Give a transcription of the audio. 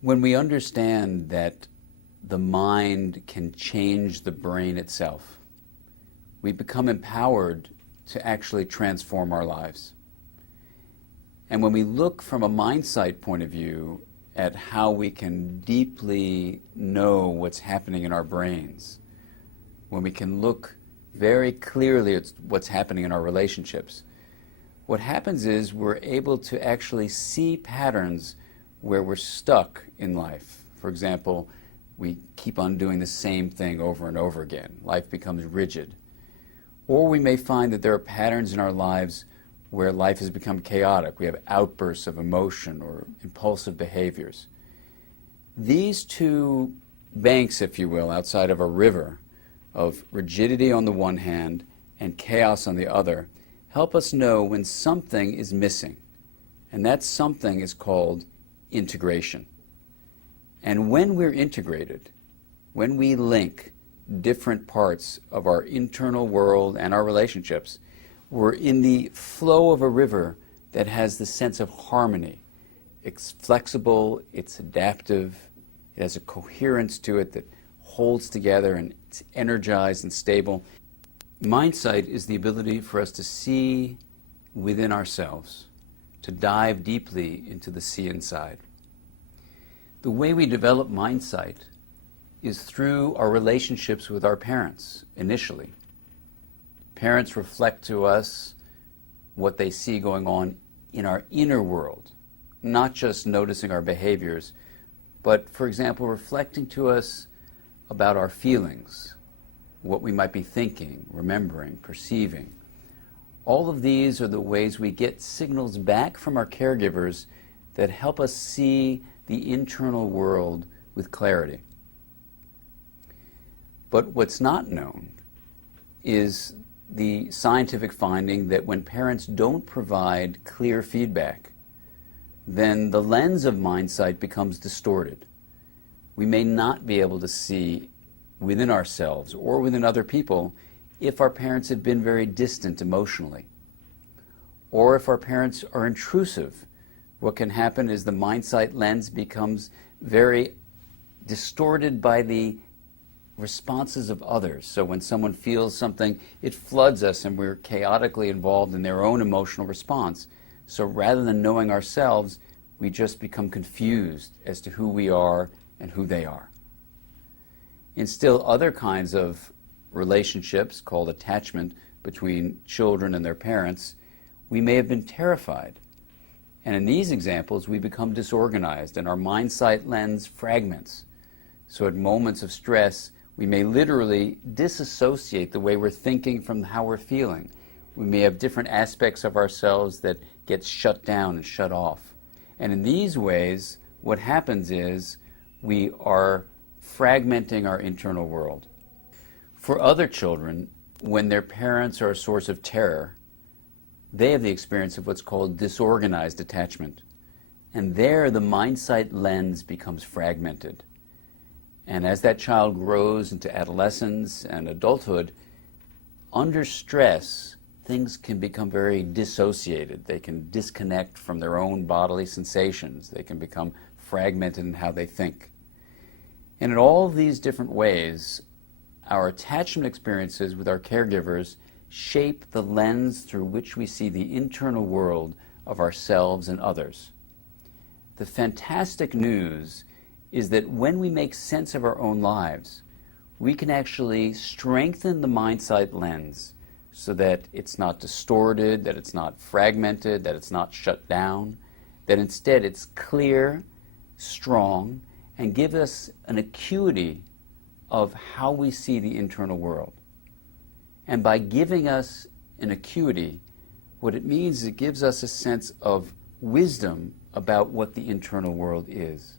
When we understand that the mind can change the brain itself, we become empowered to actually transform our lives. And when we look from a Mindsight point of view at how we can deeply know what's happening in our brains, when we can look very clearly at what's happening in our relationships, what happens is we're able to actually see patterns where we're stuck in life. For example, we keep on doing the same thing over and over again. Life becomes rigid. Or we may find that there are patterns in our lives where life has become chaotic. We have outbursts of emotion or impulsive behaviors. These two banks, if you will, outside of a river of rigidity on the one hand and chaos on the other, help us know when something is missing. And that something is called integration. And when we're integrated, when we link different parts of our internal world and our relationships, we're in the flow of a river that has the sense of harmony. It's flexible, it's adaptive, it has a coherence to it that holds together, and it's energized and stable. Mindsight is the ability for us to see within ourselves, to dive deeply into the sea inside. The way we develop Mindsight is through our relationships with our parents initially. Parents reflect to us what they see going on in our inner world, not just noticing our behaviors, but, for example, reflecting to us about our feelings, what we might be thinking, remembering, perceiving. All of these are the ways we get signals back from our caregivers that help us see the internal world with clarity. But what's not known is the scientific finding that when parents don't provide clear feedback, then the lens of Mindsight becomes distorted. We may not be able to see within ourselves or within other people if our parents have been very distant emotionally, or if our parents are intrusive. What can happen is the Mindsight lens becomes very distorted by the responses of others. So when someone feels something, it floods us and we're chaotically involved in their own emotional response. So rather than knowing ourselves, we just become confused as to who we are and who they are. In still other kinds of relationships called attachment between children and their parents, we may have been terrified. And in these examples, we become disorganized and our Mindsight lens fragments. So at moments of stress, we may literally disassociate the way we're thinking from how we're feeling. We may have different aspects of ourselves that get shut down and shut off. And in these ways, what happens is we are fragmenting our internal world. For other children, when their parents are a source of terror, they have the experience of what's called disorganized attachment. And there, the Mindsight lens becomes fragmented. And as that child grows into adolescence and adulthood, under stress, things can become very dissociated. They can disconnect from their own bodily sensations. They can become fragmented in how they think. And in all of these different ways, our attachment experiences with our caregivers shape the lens through which we see the internal world of ourselves and others. The fantastic news is that when we make sense of our own lives, we can actually strengthen the Mindsight lens so that it's not distorted, that it's not fragmented, that it's not shut down, that instead it's clear, strong, and give us an acuity of how we see the internal world. And by giving us an acuity, what it means is it gives us a sense of wisdom about what the internal world is.